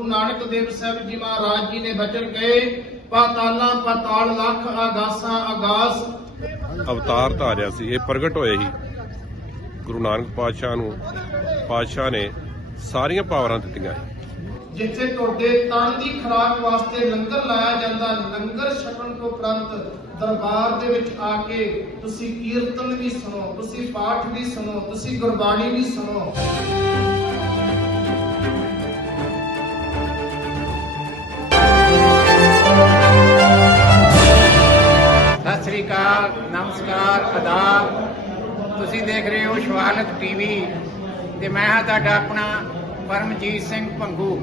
ਗੁਰੂ ਨਾਨਕ ਦੇਵ ਸਾਹਿਬ ਜੀ ਮਹਾਰਾਜ ਜੀ ਨੇ ਬਚਨ ਕਹੇ ਪਾਤਾਲਾਂ ਪਾਤਾਲ ਲੱਖ ਆਗਾਸਾਂ ਆਗਾਸ ਅਵਤਾਰ ਧਾਰਿਆ ਸੀ ਇਹ ਪ੍ਰਗਟ ਹੋਏ ਹੀ ਗੁਰੂ ਨਾਨਕ ਪਾਤਸ਼ਾਹ ਨੂੰ ਪਾਤਸ਼ਾਹ ਨੇ ਸਾਰੀਆਂ ਪਾਵਰਾਂ ਦਿੱਤੀਆਂ। ਜਿੱਥੇ ਤੁਹਾਡੇ ਤਨ ਦੀ ਖੁਰਾਕ ਵਾਸਤੇ ਲੰਗਰ ਲਾਇਆ ਜਾਂਦਾ ਲੰਗਰ ਛਕਣ ਤੋਂ ਉਪਰੰਤ ਦਰਬਾਰ ਦੇ ਵਿੱਚ ਆ ਕੇ ਤੁਸੀਂ ਕੀਰਤਨ ਵੀ ਸੁਣੋ ਤੁਸੀਂ ਪਾਠ ਵੀ ਸੁਣੋ ਤੁਸੀਂ ਗੁਰਬਾਣੀ ਵੀ ਸੁਣੋ। ਨਮਸਕਾਰ ਆਦਾਬ ਤੁਸੀਂ ਦੇਖ ਰਹੇ ਹੋ ਸ਼ਵਾਲਤ ਟੀਵੀ ਤੇ ਮੈਂ ਹਾਂ ਤੁਹਾਡਾ ਆਪਣਾ ਪਰਮਜੀਤ ਸਿੰਘ ਭੰਗੂ।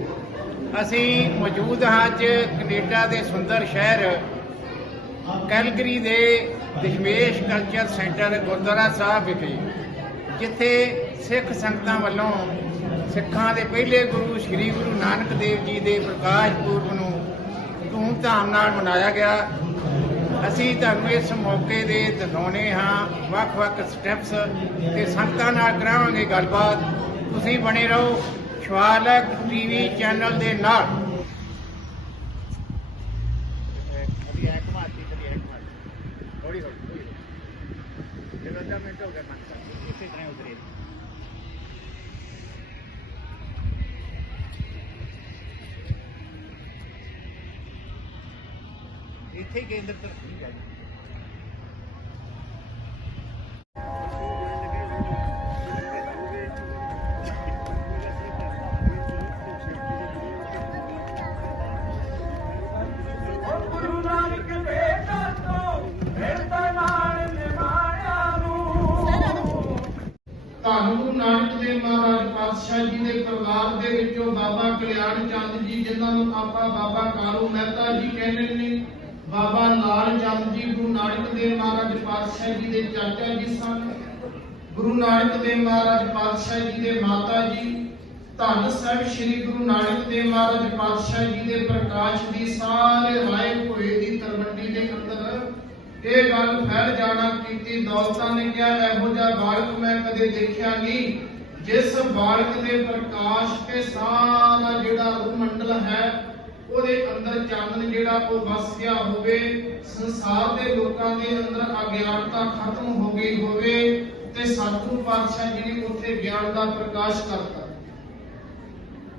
ਅਸੀਂ ਮੌਜੂਦ ਹਾਂ ਅੱਜ ਕੈਨੇਡਾ ਦੇ ਸੁੰਦਰ ਸ਼ਹਿਰ ਕੈਲਗਰੀ ਦੇ ਦਸ਼ਮੇਸ਼ ਕਲਚਰ ਸੈਂਟਰ ਗੁਰਦੁਆਰਾ ਸਾਹਿਬ ਵਿਖੇ, ਜਿੱਥੇ ਸਿੱਖ ਸੰਗਤਾਂ ਵੱਲੋਂ ਸਿੱਖਾਂ ਦੇ ਪਹਿਲੇ ਗੁਰੂ ਸ੍ਰੀ ਗੁਰੂ ਨਾਨਕ ਦੇਵ ਜੀ ਦੇ ਪ੍ਰਕਾਸ਼ ਪੁਰਬ ਨੂੰ ਧੂਮਧਾਮ ਨਾਲ ਮਨਾਇਆ ਗਿਆ। ਅਸੀਂ ਤੁਹਾਨੂੰ ਇਸ ਮੌਕੇ ਦੇ ਦਿਖਾਉਣੇ ਹਾਂ ਵੱਖ-ਵੱਖ ਸਟੈਪਸ ਤੇ ਸੰਗਤਾਂ ਨਾਲ ਕਰਾਵਾਂਗੇ ਗੱਲਬਾਤ। ਤੁਸੀਂ ਬਣੇ ਰਹੋ ਸ਼ਵਾਲਕ ਟੀਵੀ ਚੈਨਲ ਦੇ ਨਾਲ। ਕੇਂਦਰ ਤੋਂ ਠੀਕ ਹੈ ਜੀ ਦੇਵ ਮਹਾਰਾਜ ਪਾਤਸ਼ਾਹ ਜੀ ਦੇ ਚਾਚਾ ਜੀ ਸਨ। ਗੁਰੂ ਨਾਨਕ ਦੇਵ ਮਹਾਰਾਜ ਪਾਤਸ਼ਾਹ ਜੀ ਦੇ ਮਾਤਾ ਜੀ। ਧੰਨ ਸਾਹਿਬ ਸ੍ਰੀ ਗੁਰੂ ਨਾਨਕ ਦੇਵ ਮਹਾਰਾਜ ਪਾਤਸ਼ਾਹ ਜੀ ਦੇ ਪ੍ਰਕਾਸ਼ ਦੀ ਸਾਰੇ ਰਾਏ ਹੋਏ ਦੀ ਤਰਵੰਡੀ ਦੇ ਅੰਦਰ। ਇਹ ਗੱਲ ਫੈਲ ਜਾਣਾ ਕੀਤੀ, ਦੌਲਤਾਂ ਨੇ ਕਿਹਾ, ਇਹੋ ਜਿਹਾ ਬਾਲਕ ਮੈਂ ਕਦੇ ਦੇਖਿਆ ਨਹੀਂ। ਜਿਸ ਬਾਲਕ ਦੇ ਪ੍ਰਕਾਸ਼ ਤੇ ਸਾਰਾ ਜਿਹੜਾ ਰੂਮੰਡਲ ਹੈ ਉਹਦੇ ਅੰਦਰ ਚਾਨਣ ਜਿਹੜਾ ਉਹ ਵਸ ਗਿਆ ਹੋਵੇ, ਸੰਸਾਰ ਦੇ ਲੋਕਾਂ ਦੇ ਅੰਦਰ ਅਗਿਆਨਤਾ ਖਤਮ ਹੋ ਗਈ ਹੋਵੇ ਤੇ ਸਤਿਗੁਰੂ ਪਾਤਸ਼ਾਹ ਜੀ ਨੇ ਉੱਥੇ ਗਿਆਨ ਦਾ ਪ੍ਰਕਾਸ਼ ਕਰਤਾ।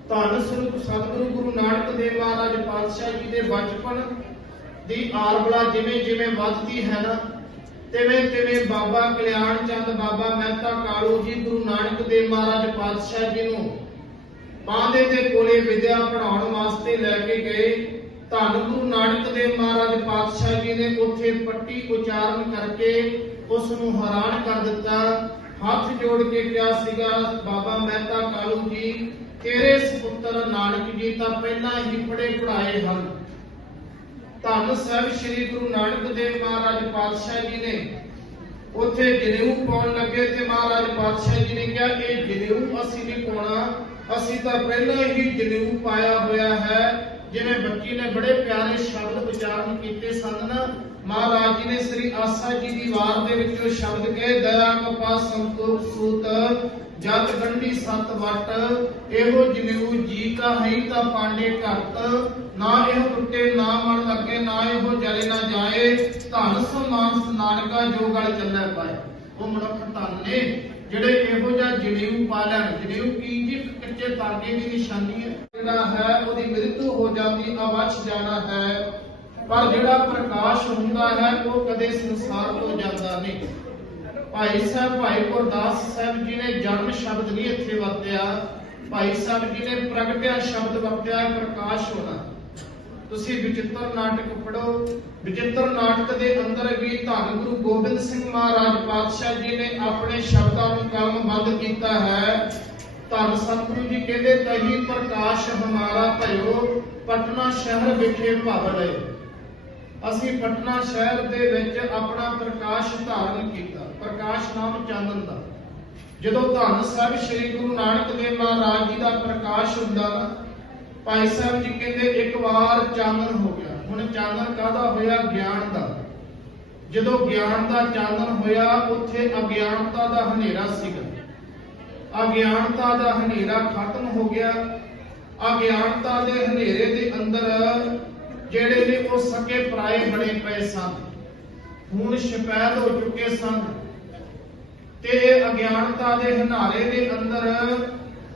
ਧੰਨ ਸਰੂਪ ਸਤਿਗੁਰੂ ਗੁਰੂ ਨਾਨਕ ਦੇਵ ਮਹਾਰਾਜ ਪਾਤਸ਼ਾਹ ਜੀ ਦੇ ਬਚਪਨ ਦੀ ਆਰਬਲਾ ਜਿਵੇਂ ਜਿਵੇਂ ਵੱਧਦੀ ਹੈ ਨਾ, ਤਿਵੇਂ ਤਿਵੇਂ ਬਾਬਾ ਕਲਿਆਣ ਚੰਦ, ਬਾਬਾ ਮਹਿਤਾ ਕਾਲੂ ਜੀ, ਗੁਰੂ ਨਾਨਕ ਦੇਵ ਮਹਾਰਾਜ ਪਾਤਸ਼ਾਹ ਜੀ ਨੂੰ ਪਾਂਦੇ ਦੇ ਕੋਲੇ ਵਿਦਿਆ ਪੜਾਉਣ ਵਾਸਤੇ ਲੈ ਕੇ ਗਏ। ਧੰਨ ਗੁਰੂ ਨਾਨਕ ਦੇਵ ਮਹਾਰਾਜ ਪਾਤਸ਼ਾਹ ਜੀ ਨੇ ਉੱਥੇ ਪੱਟੀ ਉਚਾਰਨ ਕਰਕੇ ਉਸ ਨੂੰ ਹੈਰਾਨ ਕਰ ਦਿੱਤਾ। ਹੱਥ ਜੋੜ ਕੇ ਕਿਹਾ ਸੀਗਾ, ਬਾਬਾ ਮਹਿਤਾ ਕਾਲੂ ਜੀ, ਤੇਰੇ ਸੁਪੁੱਤਰ ਨਾਨਕ ਜੀ ਤਾਂ ਪਹਿਲਾਂ ਹੀ ਪੜੇ ਪੜਾਏ ਹਨ। ਧੰਨ ਸਾਹਿਬ ਸ੍ਰੀ ਗੁਰੂ ਨਾਨਕ ਦੇਵ ਮਹਾਰਾਜ ਪਾਤਸ਼ਾਹ ਜੀ ਨੇ ਉੱਥੇ ਜਨੇਊ ਪਾਉਣ ਲੱਗੇ ਤੇ ਮਹਾਰਾਜ ਪਾਤਸ਼ਾਹ ਜੀ ਨੇ ਕਿਹਾ, ਇਹ ਜਨੇਊ ਅਸੀਂ ਨਹੀਂ ਪਾਉਣਾ। ਅਸੀਂ ਤਾਂ ਪਹਿਲਾਂ ਹੀ ਜਨੇਊ ਪਾਇਆ ਹੋਇਆ ਹੈ, ਜਿਵੇਂ ਬੱਚੀ ਨੇ ਬੜੇ ਪਿਆਰੇ ਸ਼ਬਦ ਉਚਾਰਨ ਕੀਤੇ ਸਨ ਮਹਾਰਾਜ ਜੀ ਨੇ ਸ੍ਰੀ ਆਸਾ ਜੀ ਦੀ ਵਾਰ ਦੇ ਵਿੱਚੋਂ ਸ਼ਬਦ ਕਹੇ, ਦਇਆ ਕਪਾ ਸੰਤੋਖ ਸੂਤ, ਜਤ ਗੰਢੀ ਸਤ ਵਟ, ਇਹੋ ਜਨੇਊ ਜੀ ਕਾ ਹੈ ਤਾਂ ਪਾਂਡੇ ਘਟ, ਨਾ ਇਹ ਟੁੱਟੇ ਨਾ ਮਨ ਲੱਗੇ, ਨਾ ਇਹੋ ਜਲੇ ਨਾ ਜਾਏ, ਧਨ ਸਮਾਨ ਨਾਨਕਾ ਜੋ ਗਲ ਚੱਲੈ ਪਾਏ। ਉਹ ਮਨੁੱਖ ਧਨ ਨੇ ਜਿਹੜੇ ਇਹੋ ਜਿਹਾ ਜਨੇਊ ਪਾ ਲੈਣ ਜਨੇਊ ਕੀ ਜੀ, ਕੱਚੇ ਤਾਗੇ ਦੀ ਨਿਸ਼ਾਨੀ ਹੈ। ਜਿਹੜਾ ਹੈ, ਉਹਦੀ ਮ੍ਰਿਤੂ ਹੋ ਜਾਂਦੀ ਅਵਛ ਜਾਣਾ ਹੈ। ਪਰ ਜਿਹੜਾ ਪ੍ਰਕਾਸ਼ ਹੁੰਦਾ ਹੈ, ਉਹ ਕਦੇ ਸੰਸਾਰ ਤੋਂ ਜਾਂਦਾ ਨਹੀਂ। ਭਾਈ ਸਾਹਿਬ, ਭਾਈ ਗੁਰਦਾਸ ਸਾਹਿਬ ਜੀ ਨੇ ਜਨਮ ਸ਼ਬਦ ਨਹੀਂ ਇੱਥੇ ਵਰਤਿਆ। ਭਾਈ ਸਾਹਿਬ ਜੀ ਨੇ ਪ੍ਰਗਟਿਆ ਸ਼ਬਦ ਵਰਤਿਆ, ਪ੍ਰਕਾਸ਼ ਹੋਣਾ। ਤੁਸੀਂ ਵਿਚਿੱਤਰ ਨਾਟਕ ਪੜੋ ਵਿਚਿੱਤਰ ਨਾਟਕ ਦੇ ਅੰਦਰ ਵੀ ਧੰਨ ਗੁਰੂ ਗੋਬਿੰਦ ਸਿੰਘ ਮਹਾਰਾਜ ਪਾਤਸ਼ਾਹ ਜੀ ਨੇ ਆਪਣੇ ਸ਼ਬਦਾਂ ਨੂੰ ਕਲਮਬੰਦ ਕੀਤਾ ਹੈ। ਧੰਨ ਸਤਿਗੁਰੂ ਜੀ ਕਹਿੰਦੇ, ਤਹੀ ਪ੍ਰਕਾਸ਼ ਹਮਾਰਾ ਭਇਓ, ਪਟਨਾ ਸ਼ਹਿਰ ਵਿਖੇ ਭਵ ਲਏ ਅਸੀਂ ਪਟਨਾ ਸ਼ਹਿਰ ਦੇ ਵਿੱਚ ਆਪਣਾ ਪ੍ਰਕਾਸ਼ ਧਾਰਨ ਕੀਤਾ, ਪ੍ਰਕਾਸ਼ ਨਾਮ ਚਾਨਣ ਦਾ। ਜਦੋਂ ਧੰਨ ਸਾਹਿਬ ਸ੍ਰੀ ਗੁਰੂ ਨਾਨਕ ਦੇਵ ਮਹਾਰਾਜ ਜੀ ਦਾ ਪ੍ਰਕਾਸ਼ ਹੁੰਦਾ ਨਾ ਭਾਈ ਸਾਹਿਬ ਜੀ ਕਹਿੰਦੇ ਇੱਕ ਵਾਰ ਚਾਨਣ ਹੋ ਗਿਆ। ਹੁਣ ਚਾਨਣ ਕਾਹਦਾ ਹੋਇਆ? ਗਿਆਨ ਦਾ। ਜਦੋਂ ਗਿਆਨ ਦਾ ਚਾਨਣ ਹੋਇਆ, ਉੱਥੇ ਅਗਿਆਨਤਾ ਦਾ ਹਨੇਰਾ ਸੀਗਾ। ਅਗਿਆਨਤਾ ਦਾ ਹਨੇਰਾ ਖਤਮ ਹੋ ਗਿਆ। ਅਗਿਆਨਤਾ ਦੇ ਹਨੇਰੇ ਦੇ ਅੰਦਰ ਜਿਹੜੇ ਨੇ ਉਹ ਸਕੇ ਪਰਾਏ ਬਣੇ ਪਏ ਸਨ। ਹੁਣ ਸ਼ਪੈਦ ਹੋ ਚੁੱਕੇ ਸਨ। ਤੇ ਅਗਿਆਨਤਾ ਦੇ ਹਨਾਰੇ ਦੇ ਅੰਦਰ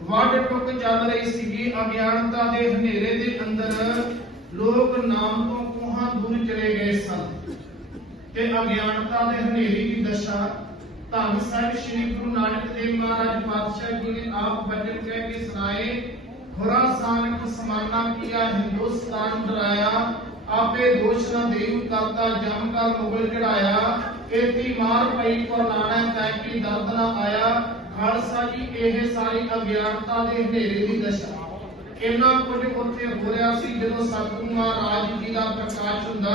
ਵੱਡ ਟੁੱਕ ਚੱਲ ਰਹੀ ਸੀਗੀ ਅਗਿਆਨਤਾ ਦੇ ਹਨੇਰੇ ਦੇ ਅੰਦਰ। ਲੋਕ ਨਾਮ ਤੋਂ ਕੋਹਾਂ ਦੂਰ ਚਲੇ ਗਏ ਸਨ। ਤੇ ਅਗਿਆਨਤਾ ਦੇ ਹਨੇਰੀ ਦੀ ਦਸ਼ਾ ਧੰਨ ਸਾਹਿਬ ਸ੍ਰੀ ਗੁਰੂ ਨਾਨਕ ਦੇਵ ਮਹਾਰਾਜ ਪਾਤਸ਼ਾਹ ਜੀ ਨੇ ਆਪ ਬਚਨ ਕਹਿ ਕੇ ਸੁਣਾਏ ਖੁਰਾਸਾਨ ਕੋ ਸਮਾਨਾ ਕੀਆ ਹਿੰਦੁਸਤਾਨ ਡਰਾਇਆ, ਆਪੇ ਦੋਸ਼ ਨਾ ਦੇਵ ਕਰਤਾ ਜਮ ਕਾ ਮੁਗਲ ਚੜਾਇਆ ਏਤੀ ਮਾਰ ਪਈ ਕੋ ਨਾਣਾ ਤੈ ਕੀ ਦਰਦ ਨਾ ਆਇਆ ਖਾਲਸਾ ਜੀ, ਇਹ ਸਾਰੀ ਅਗਿਆਨਤਾ ਦੇ ਹਨੇਰੇ ਦੀ ਦਸ਼ਾ। ਇੰਨਾ ਕੁਝ ਉੱਥੇ ਹੋ ਰਿਹਾ ਸੀ ਜਦੋਂ ਸਤਿਗੁਰੂ ਮਹਾਰਾਜ ਜੀ ਦਾ ਪ੍ਰਕਾਸ਼ ਹੁੰਦਾ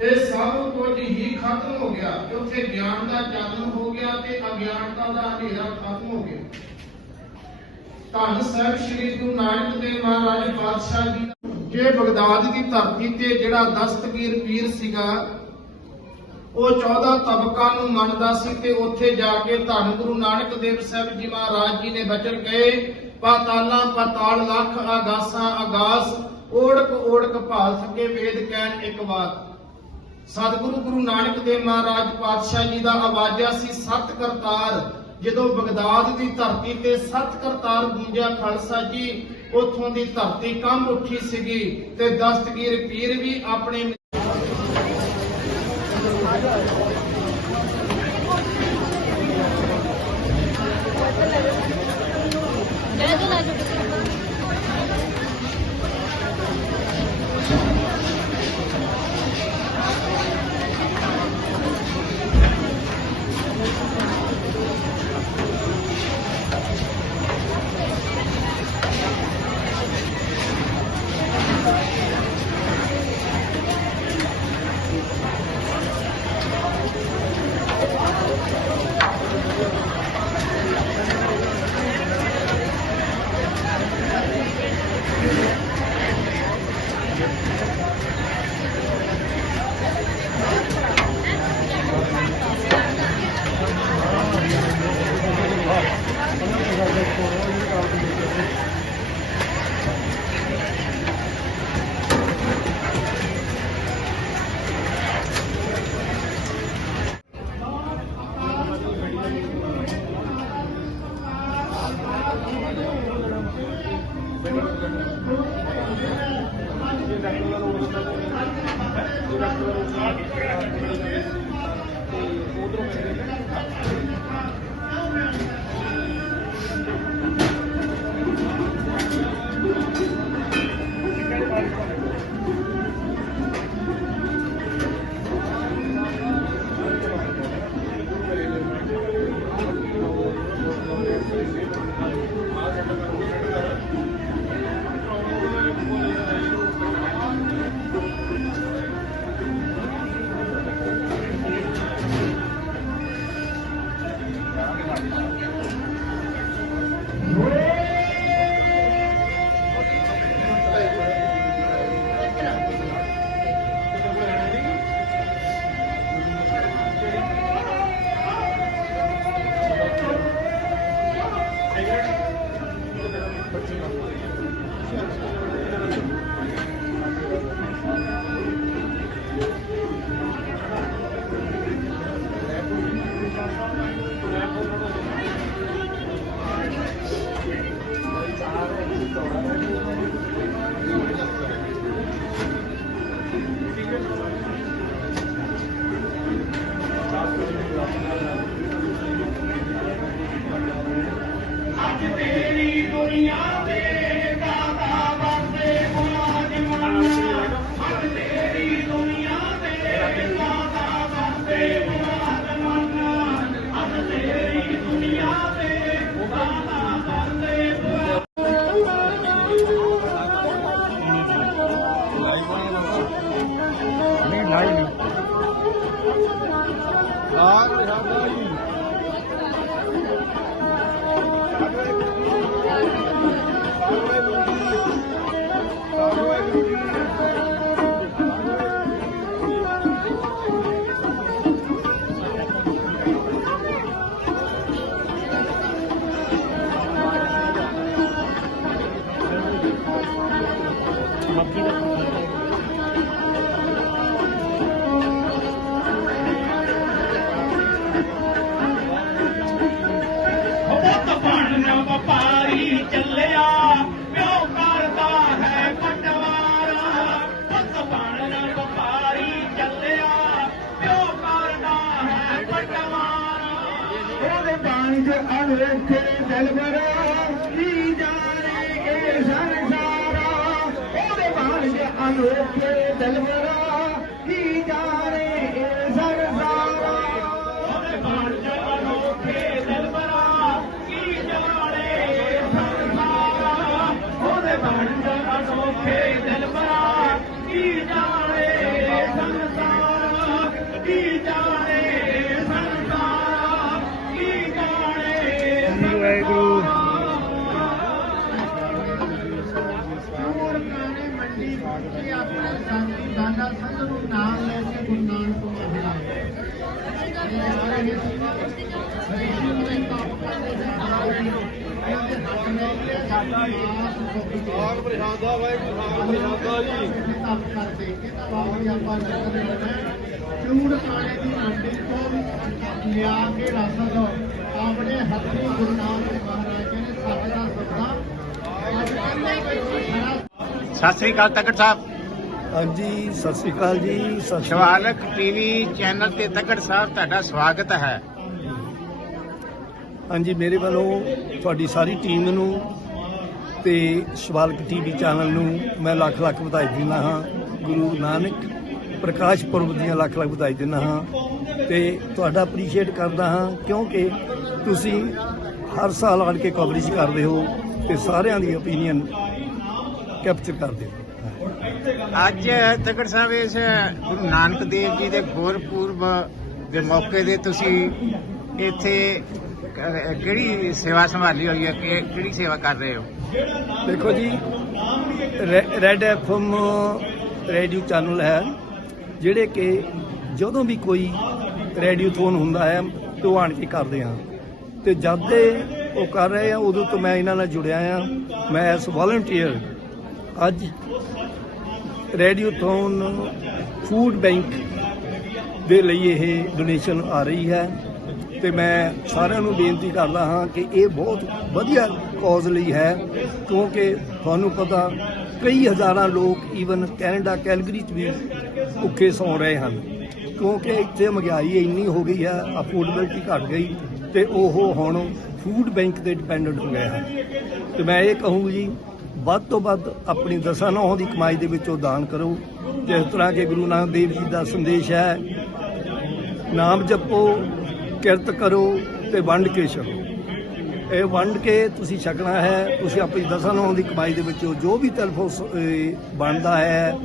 ਇਹ ਸਭ ਕੁਝ ਹੀ ਖਤਮ ਹੋ ਗਿਆ ਉੱਥੇ ਗਿਆਨ ਦਾ ਚਾਨਣ ਹੋ ਗਿਆ ਤੇ ਅਗਿਆਨਤਾ ਦਾ ਹਨੇਰਾ ਖਤਮ ਹੋ ਗਿਆ। ਧੰਨ ਸਾਹਿਬ ਸ੍ਰੀ ਗੁਰੂ ਨਾਨਕ ਦੇਵ ਮਹਾਰਾਜ ਪਾਤਸ਼ਾਹ ਜੀ ਜੇ ਬਗਦਾਦ ਦੀ ਧਰਤੀ ਤੇ ਜਿਹੜਾ ਦਸਤਗੀਰ ਪੀਰ ਸੀਗਾ ਉਹ 14 ਤਬਕਾਂ ਨੂੰ ਮੰਨਦਾ ਸੀ ਤੇ ਉੱਥੇ ਜਾ ਕੇ ਧੰਨ ਗੁਰੂ ਨਾਨਕ ਦੇਵ ਸਾਹਿਬ ਜੀ ਮਹਾਰਾਜ ਜੀ ਨੇ ਬਚਨ ਕਹੇ, ਪਾਤਾਲਾਂ, ਪਾਤਾਲ ਲੱਖ ਆਗਾਸਾਂ ਆਗਾਸ ਓੜਕ ਓੜਕ ਭਾਲ ਸਕੇ ਵੇਦ ਕਹਿਣ ਇੱਕ ਵਾਰ ਸਤਿਗੁਰੂ ਗੁਰੂ ਨਾਨਕ ਦੇਵ ਮਹਾਰਾਜ ਪਾਤਸ਼ਾਹ ਜੀ ਦਾ ਆਵਾਜ਼ਾ ਸੀ, ਸਤ ਕਰਤਾਰ। ਜਦੋਂ ਬਗਦਾਦ ਦੀ ਧਰਤੀ ਤੇ ਸਤ ਕਰਤਾਰ ਗੂੰਜਿਆ ਖਾਲਸਾ ਜੀ, ਉੱਥੋਂ ਦੀ ਧਰਤੀ ਕੰਬ ਉੱਠੀ ਸੀਗੀ ਤੇ ਦਸਤਗੀਰ ਪੀਰ ਵੀ ਆਪਣੇ ayuda. ਮੱਕੀ ಹೋಗಿ ತಲೆಮಾರ ਪੁਰਾਣੇ ਮੰਡੀ ਸਾਥੀ ਦਾਦਾ ਸੰਤ ਨੂੰ ਨਾਲ ਲੈ ਕੇ ਗੁਰੂ ਨਾਨਕ ਨੂੰ ਇਹ ਸਾਰੇ ਹੀ ਹਰੀਸ਼ੀ ਨੂੰ ਇੱਕ ਕੰਮ ਕਰਦੇ ਜਾਂਦੇ ਇਹਦੇ ਹੱਥ ਨੇ ਸਾਡਾ ਮਾਸ ਸੁੱਕ ਗਿਆ ਪ੍ਰਸ਼ਾਦਾ ਵਾਹਿਗੁਰੂ ਪ੍ਰਸ਼ਾਦਾ ਜੀ ਤਪ ਕਰਦੇ ਇਹ ਤਾਂ ਬਾਬਾ ਆਪਾਂ ਨਜ਼ਰ ਲੈਣਾ ਚੂੜ ਕਾਣੇ ਦੀ ਮੰਡੀ ਤੋਂ ਲਿਆ ਕੇ ਰਸ ਦੋ ਆਪਣੇ ਹੱਥੀਂ ਗੁਰੂ ਨਾਨਕ ਮਹਾਰਾਜ ਜੀ ਨੇ ਸਾਡਾ ਸੱਦਾ ਅੱਜ ਕੱਲ੍ਹ ਕੋਈ ਖੜਾ ਸਤਿ ਸ੍ਰੀ ਅਕਾਲ ਤਕੜ ਸਾਹਿਬ। ਹਾਂਜੀ ਸਤਿ ਸ੍ਰੀ ਅਕਾਲ ਜੀ ਸਤਿ ਸ਼੍ਰੀ ਅਕਾਲ। ਸ਼ਿਵਾਲਕ ਟੀਵੀ ਚੈਨਲ ਤੇ ਤਕੜ ਸਾਹਿਬ ਤੁਹਾਡਾ ਸਵਾਗਤ ਹੈ। ਹਾਂਜੀ ਮੇਰੇ ਵੱਲੋਂ ਤੁਹਾਡੀ ਸਾਰੀ ਟੀਮ ਨੂੰ ਤੇ ਸ਼ਿਵਾਲਕ ਟੀਵੀ ਚੈਨਲ ਨੂੰ ਮੈਂ ਲੱਖ ਲੱਖ ਵਧਾਈ ਦਿੰਦਾ ਹਾਂ। ਗੁਰੂ ਨਾਨਕ ਪ੍ਰਕਾਸ਼ ਪੁਰਬ ਦੀਆਂ ਲੱਖ ਲੱਖ ਵਧਾਈ ਦਿੰਦਾ ਹਾਂ ਤੇ ਤੁਹਾਡਾ ਅਪਰੀਸ਼ੀਏਟ ਕਰਦਾ ਹਾਂ ਕਿਉਂਕਿ ਤੁਸੀਂ ਹਰ ਸਾਲ ਆਣ ਕੇ ਕਵਰੇਜ ਕਰਦੇ ਹੋ ਤੇ ਸਾਰਿਆਂ ਦੀ ਓਪੀਨੀਅਨ ਕੈਪਚਰ ਕਰਦੇ ਅੱਜ ਤਕੜ ਸਾਹਿਬ ਇਸ ਗੁਰੂ ਨਾਨਕ ਦੇਵ ਜੀ ਦੇ ਗੁਰਪੁਰਬ ਦੇ ਮੌਕੇ ਦੇ ਤੁਸੀਂ ਇੱਥੇ ਕਿਹੜੀ ਸੇਵਾ ਸੰਭਾਲੀ ਹੋਈ ਹੈ? ਕਿ ਕਿਹੜੀ ਸੇਵਾ ਕਰ ਰਹੇ ਹੋ? ਦੇਖੋ ਜੀ ਰੈਡ ਐਫਐਮ ਰੇਡੀਓ ਚੈਨਲ ਹੈ ਜਿਹੜੇ ਕਿ ਜਦੋਂ ਵੀ ਕੋਈ ਰੇਡੀਓਥੋਨ ਹੁੰਦਾ ਹੈ ਤੇ ਉਹ ਆਣ ਕੇ ਕਰਦੇ ਹਾਂ। ਤੇ ਜਦ ਦੇ ਉਹ ਕਰ ਰਹੇ ਆ ਉਦੋਂ ਤੋਂ ਮੈਂ ਇਹਨਾਂ ਨਾਲ ਜੁੜਿਆ ਆ। ਮੈਂ ਐਸ ਵਾਲੰਟੀਅਰ ਅੱਜ ਰੇਡੀਓਥੋਨ ਫੂਡ ਬੈਂਕ ਦੇ ਲਈ ਇਹ ਡੋਨੇਸ਼ਨ ਆ ਰਹੀ ਹੈ ਤੇ ਮੈਂ ਸਾਰਿਆਂ ਨੂੰ ਬੇਨਤੀ ਕਰਦਾ ਹਾਂ ਕਿ ਇਹ ਬਹੁਤ ਵਧੀਆ ਕਾਜ਼ ਲਈ ਹੈ, ਕਿਉਂਕਿ ਤੁਹਾਨੂੰ ਪਤਾ ਕਈ ਹਜ਼ਾਰਾਂ ਲੋਕ ਈਵਨ ਕੈਨੇਡਾ, ਕੈਲਗਰੀ 'ਚ ਵੀ ਭੁੱਖੇ ਸੌ ਰਹੇ ਹਨ, ਕਿਉਂਕਿ ਇੱਥੇ ਮਹਿੰਗਾਈ ਇੰਨੀ ਹੋ ਗਈ ਹੈ ਅਫੋਰਡੇਬਿਲਟੀ ਘਟ ਗਈ ਤੇ ਉਹ ਹੁਣ ਫੂਡ ਬੈਂਕ ਤੇ ਡਿਪੈਂਡੈਂਟ ਹੋ ਗਏ ਹਨ। ਤੇ ਮੈਂ ਇਹ ਕਹੂੰ ਜੀ ਵੱਧ ਤੋਂ ਵੱਧ ਆਪਣੀ ਦਸਾਂ ਨੌਂ ਦੀ ਕਮਾਈ ਦੇ ਵਿੱਚੋਂ ਦਾਨ ਕਰੋ। ਜਿਸ ਤਰ੍ਹਾਂ ਕਿ ਗੁਰੂ ਨਾਨਕ ਦੇਵ ਜੀ ਦਾ ਸੰਦੇਸ਼ ਹੈ, ਨਾਮ ਜਪੋ, ਕਿਰਤ ਕਰੋ ਤੇ ਵੰਡ ਕੇ ਛਕੋ। ਇਹ ਵੰਡ ਕੇ ਤੁਸੀਂ ਛਕਣਾ ਹੈ, ਤੁਸੀਂ ਆਪਣੀ ਦਸਾਂ ਨੌਂ ਦੀ ਕਮਾਈ ਦੇ ਵਿੱਚੋਂ ਜੋ ਵੀ ਤਲਫ ਬਣਦਾ ਹੈ,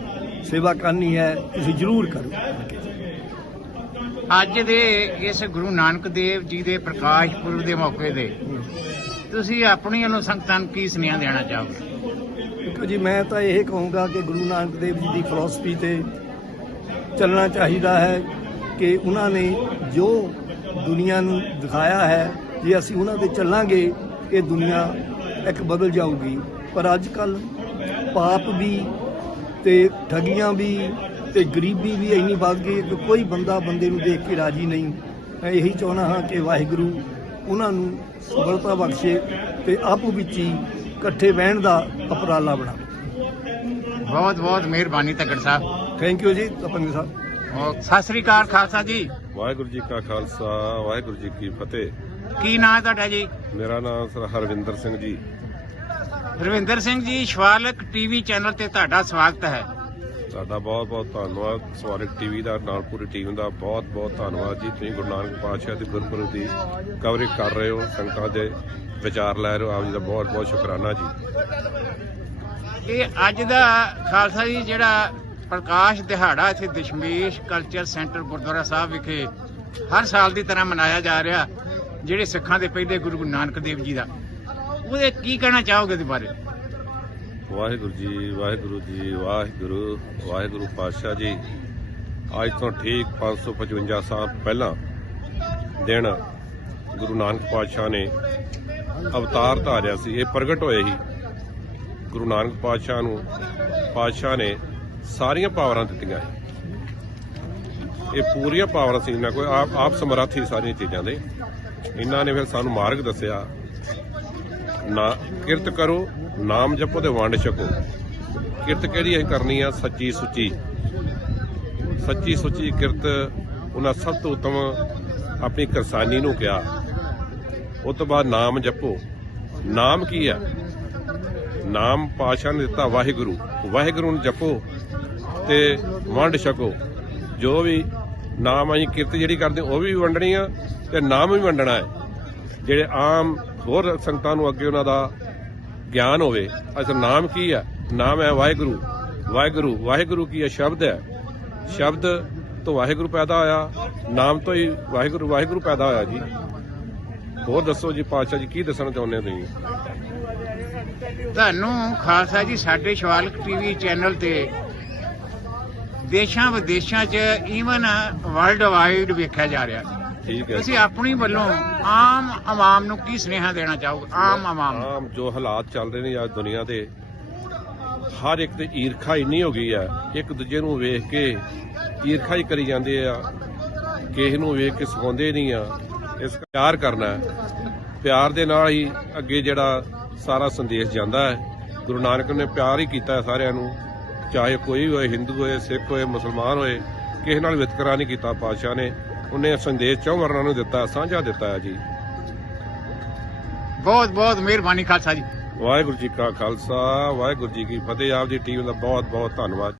ਸੇਵਾ ਕਰਨੀ ਹੈ, ਤੁਸੀਂ ਜ਼ਰੂਰ ਕਰੋ। ਅੱਜ ਦੇ ਇਸ ਗੁਰੂ ਨਾਨਕ ਦੇਵ ਜੀ ਦੇ ਪ੍ਰਕਾਸ਼ ਪੁਰਬ ਦੇ ਮੌਕੇ ਤੇ ਤੁਸੀਂ ਆਪਣੀਆਂ ਨੂੰ ਸੰਗਤਾਂ ਨੂੰ ਕੀ ਸੁਨੇਹਾ ਦੇਣਾ ਚਾਹੋਗੇ? ਦੇਖੋ ਜੀ, ਮੈਂ ਤਾਂ ਇਹ ਕਹੂੰਗਾ ਕਿ ਗੁਰੂ ਨਾਨਕ ਦੇਵ ਜੀ ਦੀ ਫਿਲਾਸਫੀ ਤੇ ਚੱਲਣਾ ਚਾਹੀਦਾ ਹੈ ਕਿ ਉਹਨਾਂ ਨੇ ਜੋ ਦੁਨੀਆ ਨੂੰ ਦਿਖਾਇਆ ਹੈ, ਜੇ ਅਸੀਂ ਉਹਨਾਂ ਤੇ ਚੱਲਾਂਗੇ, ਇਹ ਦੁਨੀਆ ਇੱਕ ਬਦਲ ਜਾਊਗੀ। ਪਰ ਅੱਜ ਕੱਲ ਪਾਪ ਵੀ ਤੇ ਠਗੀਆਂ ਵੀ ਤੇ ਗਰੀਬੀ ਵੀ ਇੰਨੀ ਵੱਧ ਗਈ ਕਿ ਕੋਈ ਬੰਦਾ ਬੰਦੇ ਨੂੰ ਦੇਖ ਕੇ ਰਾਜੀ ਨਹੀਂ। ਮੈਂ ਇਹੀ ਚਾਹੁੰਦਾ ਹਾਂ ਕਿ ਵਾਹਿਗੁਰੂ ਉਹਨਾਂ ਨੂੰ ਸਬਲਤਾ ਬਖਸ਼ੇ ਤੇ ਆਪੋ ਵਿੱਚ ਹੀ ਇਕੱਠੇ ਬਹਿਣ ਦਾ ਉਪਰਾਲਾ ਬਣਾਵੇ ਬਹੁਤ ਬਹੁਤ ਮਿਹਰਬਾਨੀ ਤਕੜ ਸਾਹਿਬ। ਥੈਂਕ ਯੂ ਜੀ ਤਪੰਗ ਸਾਹਿਬ। ਔਰ ਸਤਿ ਸ੍ਰੀ ਅਕਾਲ ਖਾਲਸਾ ਜੀ। ਵਾਹਿਗੁਰੂ ਜੀ ਕਾ ਖਾਲਸਾ ਵਾਹਿਗੁਰੂ ਜੀ ਕੀ ਫਤਿਹ। ਕੀ ਨਾਂ ਹੈ ਤੁਹਾਡਾ ਜੀ? ਮੇਰਾ ਨਾਮ sir Harvinder Singh ji. Ravinder Singh ji Shivalik TV channel ਤੇ ਤੁਹਾਡਾ ਸਵਾਗਤ ਹੈ। ਤੁਹਾਡਾ ਬਹੁਤ ਬਹੁਤ ਧੰਨਵਾਦ। ਸਵਾਰਿਕ ਟੀਵੀ ਦਾ ਨਾਲ ਪੂਰੀ ਟੀਮ ਦਾ ਬਹੁਤ ਬਹੁਤ ਧੰਨਵਾਦ ਜੀ। ਤੁਸੀਂ ਗੁਰੂ ਨਾਨਕ ਪਾਤਸ਼ਾਹ ਦੇ ਗੁਰਪੁਰਬ ਦੀ ਕਵਰੇਜ ਕਰ ਰਹੇ ਹੋ ਸੰਗਤਾਂ ਦੇ। ਵਿਚਾਰ ਲੈ ਰਹੇ ਹੋ ਆਪ ਜੀ ਦਾ ਬਹੁਤ ਬਹੁਤ ਸ਼ੁਕਰਾਨਾ ਜੀ। ਇਹ ਅੱਜ ਦਾ ਖਾਲਸਾ ਜੀ ਜਿਹੜਾ ਪ੍ਰਕਾਸ਼ ਦਿਹਾੜਾ ਇੱਥੇ ਦਸ਼ਮੇਸ਼ ਕਲਚਰ ਸੈਂਟਰ ਗੁਰਦੁਆਰਾ ਸਾਹਿਬ ਵਿਖੇ ਹਰ ਸਾਲ ਦੀ ਤਰ੍ਹਾਂ ਮਨਾਇਆ ਜਾ ਰਿਹਾ ਜਿਹੜੇ ਸਿੱਖਾਂ ਦੇ ਪਹਿਲੇ ਗੁਰੂ ਗੁਰੂ ਨਾਨਕ ਦੇਵ ਜੀ ਦਾ। ਉਹਦੇ ਕੀ ਕਹਿਣਾ ਚਾਹੋਗੇ ਇਹਦੇ ਬਾਰੇ? ਵਾਹਿਗੁਰੂ ਜੀ ਵਾਹਿਗੁਰੂ ਜੀ ਵਾਹਿਗੁਰੂ ਵਾਹਿਗੁਰੂ ਪਾਤਸ਼ਾਹ ਜੀ। ਅੱਜ ਤੋਂ ਠੀਕ 555 ਸਾਲ ਪਹਿਲਾਂ ਦਿਨ ਗੁਰੂ ਨਾਨਕ ਪਾਤਸ਼ਾਹ ਨੇ ਅਵਤਾਰ ਧਾਰਿਆ ਸੀ, ਇਹ ਪ੍ਰਗਟ ਹੋਏ ਸੀ। ਗੁਰੂ ਨਾਨਕ ਪਾਤਸ਼ਾਹ ਨੂੰ, ਪਾਤਸ਼ਾਹ ਨੇ ਸਾਰੀਆਂ ਪਾਵਰਾਂ ਦਿੱਤੀਆਂ ਇਹ ਪੂਰੀਆਂ ਪਾਵਰਾਂ ਸੀ, ਇਹਨਾਂ ਕੋਈ ਆਪ ਆਪ ਸਮਰੱਥ ਸੀ ਸਾਰੀਆਂ ਚੀਜ਼ਾਂ ਦੇ। ਇਹਨਾਂ ਨੇ ਫਿਰ ਸਾਨੂੰ ਮਾਰਗ ਦੱਸਿਆ, ਨਾ ਕਿਰਤ ਕਰੋ, ਨਾਮ ਜਪੋ ਤੇ ਵੰਡ ਛਕੋ। ਕਿਰਤ ਕਿਹੜੀ ਅਸੀਂ ਕਰਨੀ ਆ? ਸੱਚੀ ਸੁੱਚੀ। ਸੱਚੀ ਸੁੱਚੀ ਕਿਰਤ ਉਹਨਾਂ ਸਭ ਤੋਂ ਉੱਤਮ ਆਪਣੀ ਕਿਰਸਾਨੀ ਨੂੰ ਕਿਹਾ। ਉਸ ਤੋਂ ਬਾਅਦ ਨਾਮ ਜਪੋ। ਨਾਮ ਕੀ ਹੈ? ਨਾਮ ਪਾਸ਼ਾ ਨੇ ਦਿੱਤਾ ਵਾਹਿਗੁਰੂ। ਵਾਹਿਗੁਰੂ ਨੂੰ ਜਪੋ ਤੇ ਵੰਡ ਛਕੋ। ਜੋ ਵੀ ਨਾਮ ਅਸੀਂ ਕਿਰਤ ਜਿਹੜੀ ਕਰਦੇ, ਉਹ ਵੀ ਵੰਡਣੀ ਆ ਤੇ ਨਾਮ ਵੀ ਵੰਡਣਾ ਹੈ। ਜਿਹੜੇ ਆਮ ਹੋਰ ਸੰਗਤਾਂ ਨੂੰ ਅੱਗੇ ਉਹਨਾਂ ਦਾ ਗਿਆਨ ਹੋਵੇ, ਅਸਲ ਨਾਮ ਕੀ ਹੈ? ਨਾਮ ਹੈ ਵਾਹਿਗੁਰੂ। ਵਾਹਿਗੁਰੂ ਵਾਹਿਗੁਰੂ ਕੀ ਹੈ ਸ਼ਬਦ ਹੈ? ਸ਼ਬਦ ਤੋਂ ਵਾਹਿਗੁਰੂ ਪੈਦਾ ਹੋਇਆ, ਨਾਮ ਤੋਂ ਹੀ ਵਾਹਿਗੁਰੂ ਵਾਹਿਗੁਰੂ ਪੈਦਾ ਹੋਇਆ ਜੀ। ਹੋਰ ਦੱਸੋ ਜੀ ਪਾਤਸ਼ਾਹ ਜੀ ਕੀ ਦੱਸਣਾ ਚਾਹੁੰਦੇ ਹੋ ਤੁਸੀਂ? ਤੁਹਾਨੂੰ ਖਾਲਸਾ ਜੀ ਸਾਡੇ ਸ਼ਿਵਾਲਕ ਟੀਵੀ ਚੈਨਲ ਤੇ ਦੇਸ਼ਾਂ ਵਿਦੇਸ਼ਾਂ 'ਚ ਈਵਨ ਵਰਲਡ ਵਾਈਡ ਵੇਖਿਆ ਜਾ ਰਿਹਾ। ਠੀਕ ਹੈ। ਤੁਸੀਂ ਆਪਣੀ ਵੱਲੋਂ ਆਮ ਆਵਾਮ ਨੂੰ ਕੀ ਸੁਨੇਹਾ ਦੇਣਾ ਚਾਹੋਗੇ? ਆਮ ਆਵਾਮ ਨੂੰ। ਆਮ ਜੋ ਹਾਲਾਤ ਚੱਲ ਰਹੇ ਨੇ ਅੱਜ ਦੁਨੀਆ ਦੇ ਹਰ ਇੱਕ ਤੇ ਈਰਖਾ ਇੰਨੀ ਹੋ ਗਈ ਆ ਇੱਕ ਦੂਜੇ ਨੂੰ ਵੇਖ ਕੇ ਈਰਖਾ ਹੀ ਕਰੀ ਜਾਂਦੇ ਆ ਕਿਸੇ ਨੂੰ ਵੇਖ ਕੇ ਸਿਖਾਉਂਦੇ ਨਹੀਂ ਆ। ਇਸ ਪਿਆਰ ਕਰਨਾ ਹੈ। ਪਿਆਰ ਦੇ ਨਾਲ ਹੀ ਅੱਗੇ ਜਿਹੜਾ ਸਾਰਾ ਸੰਦੇਸ਼ ਜਾਂਦਾ ਹੈ। ਗੁਰੂ ਨਾਨਕ ਨੇ ਪਿਆਰ ਹੀ ਕੀਤਾ ਸਾਰਿਆਂ ਨੂੰ। ਚਾਹੇ ਕੋਈ ਹੋਏ ਹਿੰਦੂ ਹੋਏ ਸਿੱਖ ਹੋਏ ਮੁਸਲਮਾਨ ਹੋਏ ਕਿਸੇ ਨਾਲ ਵਿਤਕਰਾ ਨਹੀਂ ਕੀਤਾ ਪਾਤਸ਼ਾਹ ਨੇ। ਉਹਨੇ ਸੰਦੇਸ਼ ਚੌ ਵਰਨਾਂ ਨੂੰ ਦਿੱਤਾ ਸਾਂਝਾ ਦਿੱਤਾ ਹੈ ਜੀ। ਬਹੁਤ ਬਹੁਤ ਮਿਹਰਬਾਨੀ ਖਾਲਸਾ ਜੀ। ਵਾਹਿਗੁਰੂ ਜੀ ਕਾ ਖਾਲਸਾ ਵਾਹਿਗੁਰੂ ਜੀ ਕੀ ਫਤਿਹ। ਆਪ ਦੀ ਟੀਮ ਦਾ ਬਹੁਤ ਬਹੁਤ ਧੰਨਵਾਦ।